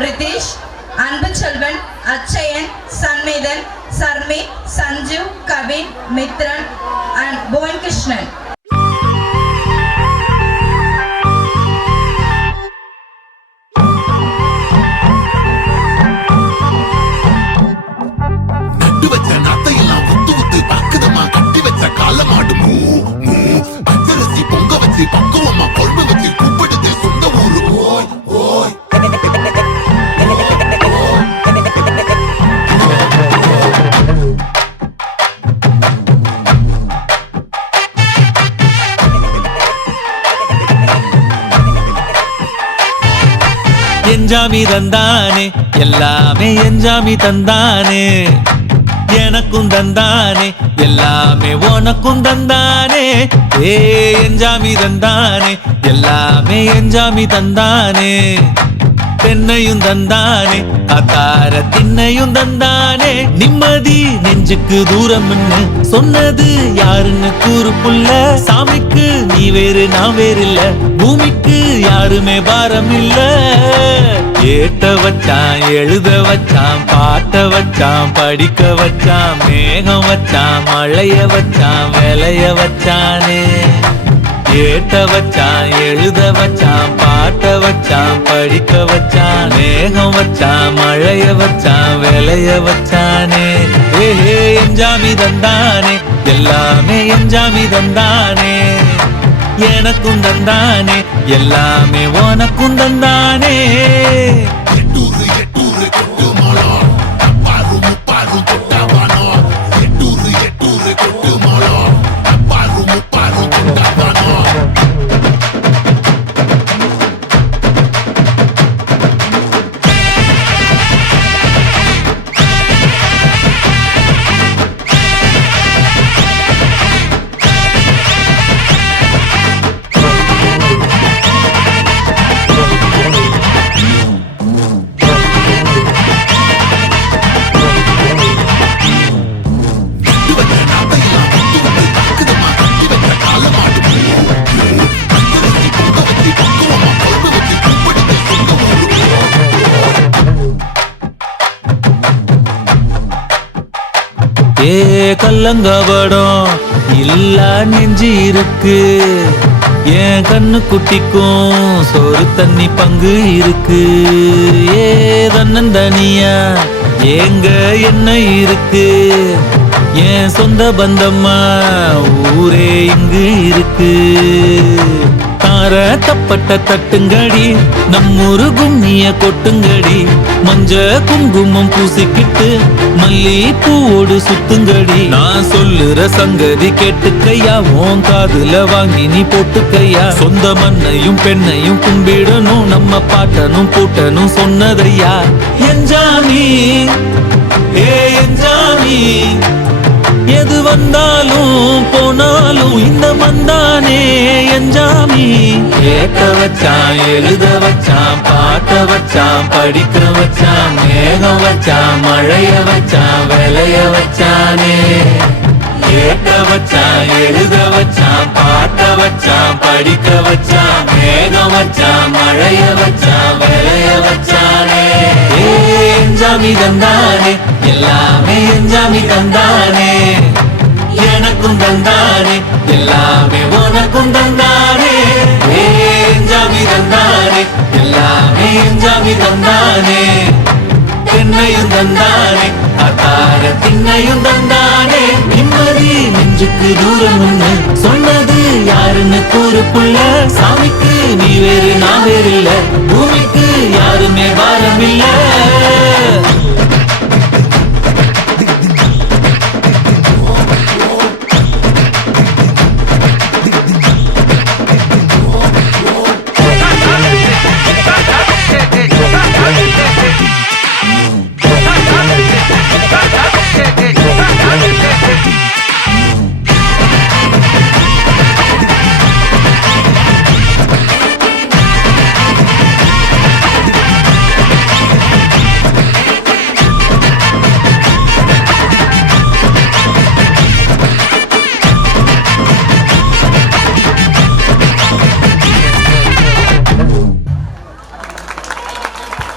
ரிதீஷ், அன்பு செல்வன், அச்சயன், சன்மிதன், சர்மி, சஞ்சீவ், கவின், மித்ரன் and புவன் கிருஷ்ணன். நட்டு வச்ச நத்தையெல்லாம் உத்து உத்து பக்குதமா கட்டி வச்ச காலமாடு மூ மூ பச்சரிசி பொங்க வச்சு பக்குவமா கொழும்பு வச்சு கூப்பிடுது சொந்த ஊரு ஓய் ஓய். என்ஜாமி தந்தானே எல்லாமே என்ஜாமி தந்தானே எனக்கும் தந்தானே எல்லாமே உனக்கும் தந்தானே ஏ என்ஜாமி தந்தானே எல்லாமே என்ஜாமி தந்தானே பெண்ணையும் தந்தானே அத்தார திண்ணையும் தந்தானே நிம்மதி நெஞ்சுக்கு தூரம்னு சொன்னது யாருன்னு கூறு புள்ள சாமிக்கு நீ வேறு நான் வேறு இல்ல பூமிக்கு யாருமே பாரம் இல்ல ஏட்ட வச்சான் எழுத வச்சான் பாட்ட வச்சான் படிக்க வச்சான் மேகம் வச்சான் மழைய வச்சான் விளைய வச்சானே ஏட்ட வச்சான் எழுத வச்சான் பாட்ட வச்சான் படிக்க வச்சான் மேகம் வச்சான் மழைய வச்சான் விளைய வச்சானே ஏஹே என்ஜாமி தந்தானே எல்லாமே என்ஜாமி தந்தானே எனக்கும் தந்தானே எல்லாமே உனக்கும் தந்தானே எட்டூரு எட்டூரு கொட்டு மாலம் அப்பாரு முப்பாரு கொட்டாவானோ எட்டூரு எட்டூரு கொட்டு மாலம் அப்பாரு முப்பாரு கொட்டாவானோ. ஏ கல்லங்கபடம் இல்ல நெஞ்சு இருக்கு என் கண்ணு குட்டிக்கும் சோறு தண்ணி பங்கு இருக்கு ஏ தன்னந்தனியா ஏங்க என்ன இருக்கு என் சொந்த பந்தம்மா ஊரே இங்கு இருக்கு தார தப்பட்ட தட்டுங்கடி நம்மூரு கும்மிய கொட்டுங்கடி மஞ்ச குங்குமம் பூசிக்கிட்டு மல்லி பூவோடு சுத்துங்கடி நான் சொல்லுற சங்கதி கேட்டுக்கையா உன் காதுல வாங்கி நீ போட்டுக்கையா சொந்த மண்ணையும் பெண்ணையும் கும்பிடணும் நம்ம பாட்டனும் பூட்டனும் சொன்னதையா என்ஜாமி ஏ என்ஜாமி எது வந்தாலும் போனாலும் இந்த மந்தானே என்ஜாமி கேட்க வச்சான் எழுத வச்சான் பாட்ட வச்சான் படிக்க வச்சான் மேகம் வச்சான் மழைய வச்சான் விளைய வச்சானே கேட்க வச்சான் எழுத வச்சான் பாட்ட வச்சான் படிக்க வச்சான் மேகம் வச்சான் மழைய வச்சான் விளைய வச்சானே என்ஜாமி தந்தானே எல்லாமே என்ஜாமி தந்தானே எனக்கும் தந்தானே எல்லாமே உனக்கும் தந்தானே என்ஜாமி தந்தானே எல்லாமே என்ஜாமி தந்தானே பெண்ணையும் தந்தானே அத்தார திண்ணையும் தந்தானே நிம்மதி நெஞ்சுக்கு தூரம்னு சொன்னது யாருன்னு கூறு புள்ள சாமிக்கு நீ வேறு நான் வேறு இல்ல பூமிக்கு